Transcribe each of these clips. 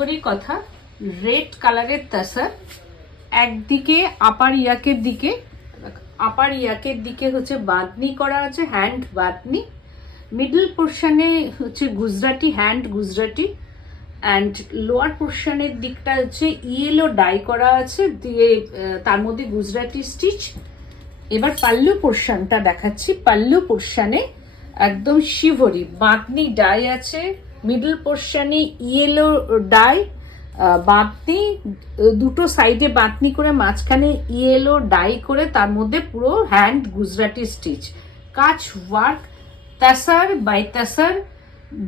শিবরি কথা, রেড কালারের তাসার, একদিকে আপার ইয়াকের দিকে হচ্ছে বাঁধনি করা আছে, হ্যান্ড বাঁধনি। মিডল পোর্শনে হচ্ছে Gujarati, hand Gujarati, and lower পোর্শনের দিকটা হচ্ছে ইয়েলো ডাই করা আছে, দিয়ে তার মধ্যে গুজরাটি স্টিচ। এবার পাল্লু পোর্শনটা দেখাচ্ছি। পাল্লু পোর্শনে একদম শিভরি বাঁধনি ডাই আছে, মিডল পোর্শনে ইয়েলো ডাই বাঁধনি, দুটো সাইডে বাঁধনি করে মাঝখানে ইয়েলো ডাই করে তার মধ্যে পুরো হ্যান্ড গুজরাটি স্টিচ, কাজ ওয়ার্ক, তাসার বাই তাসার,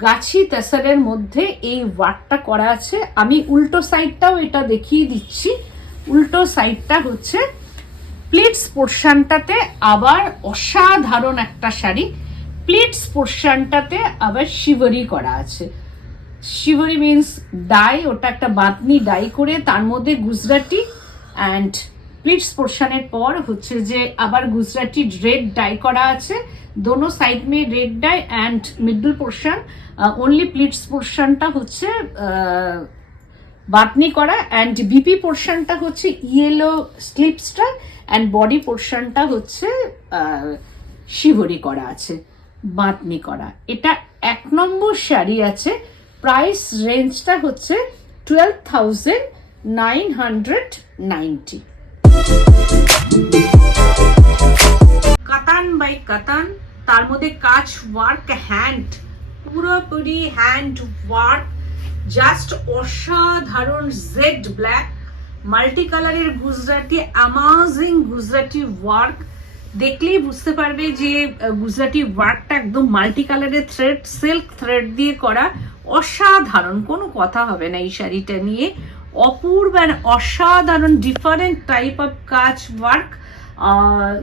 গাছি তাসারের মধ্যে এই ওয়ার্কটা করা আছে। আমি উল্টো সাইডটাও এটা দেখিয়ে দিচ্ছি। উল্টো সাইডটা হচ্ছে প্লিটস পোর্শনটাতে আবার অসাধারণ একটা শাড়ি, প্লিটস পোর্শনটাতে আবার শিভরি করা আছে। শিভরি মিন্স ডাই, ওটা একটা বাঁধনি ডাই করে তার মধ্যে গুজরাটি, অ্যান্ড প্লিটস পোর্শনের পর হচ্ছে যে আবার গুজরাটি রেড ডাই করা আছে, দোনো সাইড মে red dye, and middle portion only pleats পোর্শনটা হচ্ছে বাঁধনি করা, অ্যান্ড বিপি পোর্শনটা হচ্ছে ইয়েলো স্লিপসটা, অ্যান্ড বডি পোর্শনটা হচ্ছে শিভরি করা আছে, বাঁধনি করা। এটা 1 নম্বর শাড়ি আছে। প্রাইস রেঞ্জটা হচ্ছে 12,990। কাতান বাই কাতান, তার মধ্যে কাজ ওয়ার্ক, হ্যান্ড পুরোপুরি হ্যান্ড ওয়ার্ক, জাস্ট অসাধারণ জেড ব্ল্যাক মাল্টি কালারের গুজরাটি, অ্যামাজিং গুজরাটি ওয়ার্ক। দেখলেই বুঝতে পারবে যে গুজরাটি ওয়ার্কটা একদম মাল্টি কালারের থ্রেড, সিল্ক থ্রেড দিয়ে করা, অসাধারণ, কোনো কথা হবে না এই শাড়িটা নিয়ে। অপূর্ব অসাধারণ ডিফারেন্ট টাইপ অফ কাজ ওয়ার্ক,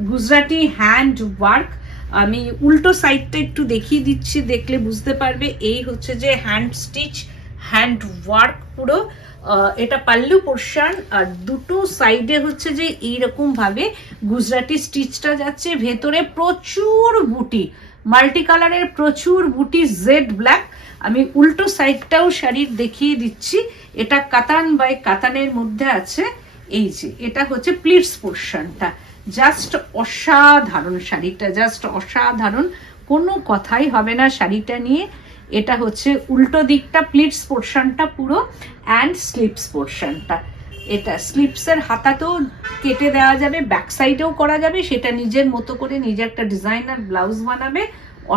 গুজরাটি হ্যান্ড ওয়ার্ক। আমি উল্টো সাইডটা একটু দেখিয়ে দিচ্ছি, দেখলে বুঝতে পারবে। এই হচ্ছে যে হ্যান্ড স্টিচ, হ্যান্ড ওয়ার্ক পুরো। এটা পাল্লু পোর্শন, আর দুটো সাইডে হচ্ছে যে এইরকম ভাবে গুজরাটি স্টিচটা যাচ্ছে, ভেতরে প্রচুর বুটি, মাল্টি কালারের প্রচুর বুটি, জেড ব্ল্যাক। আমি উল্টো সাইডটাও শাড়ির দেখিয়ে দিচ্ছি। এটা কাতান বাই কাতানের মধ্যে আছে। এই যে এটা হচ্ছে প্লিটস পোর্শনটা, জাস্ট অসাধারণ শাড়িটা, জাস্ট অসাধারণ, কোনো কথাই হবে না শাড়িটা নিয়ে। এটা হচ্ছে উল্টো দিকটা প্লিটস পোর্শনটা পুরো, অ্যান্ড স্লিপস পোর্শনটা। এটা স্লিপসের হাতাতেও কেটে দেওয়া যাবে, ব্যাক সাইডেও করা যাবে, সেটা নিজের মতো করে নিজে একটা ডিজাইনার ব্লাউজ বানাবে।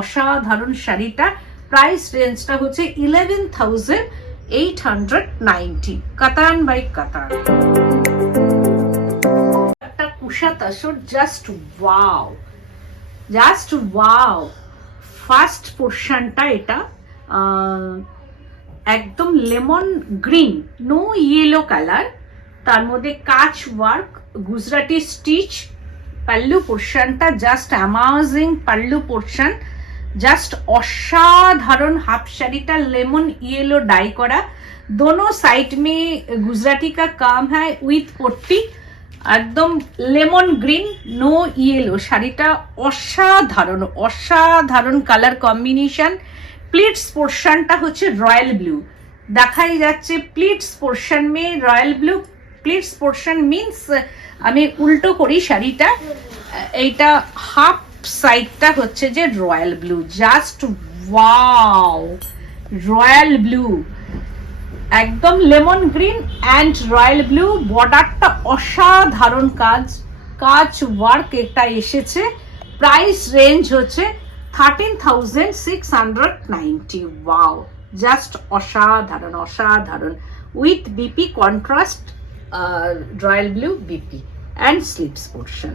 অসাধারণ শাড়িটা। প্রাইস রেঞ্জটা হচ্ছে 11,890। কাতান বাই কাতান। একটা কুশা তাসর, just wow, just wow. First পোর্শনটা এটা একদম lemon green, no yellow colour, তার মধ্যে কাচ ওয়ার্ক, গুজরাটি স্টিচ। পাল্লু পোর্শনটা just amazing pallu portion, just অসাধারণ। হাফ শাড়িটা लेमन येलो डाई करा, दोनों साइड में गुजराती का काम है विथ पट्टी, एकदम लेमन ग्रीन नो येलो। শাড়িটা অসাধারণ, অসাধারণ কালার কম্বিনেশন। প্লিটস পোর্শনটা হচ্ছে রয়্যাল ব্লু, দেখাই যাচ্ছে প্লিটস পোর্শন মে royal blue. Pleats portion means, আমি উল্টো করি শাড়িটা, এইটা হাফ সাইডটা হচ্ছে যে royal blue, just wow, royal blue, একদম lemon green and royal blue. বর্ডারটা অসাধারণ কাজ, কাজ ওয়ার্ক এটা এসেছে। প্রাইস রেঞ্জ হচ্ছে 13,690। ওয়াও, জাস্ট অসাধারণ, অসাধারণ। With BP contrast royal blue BP and slips portion.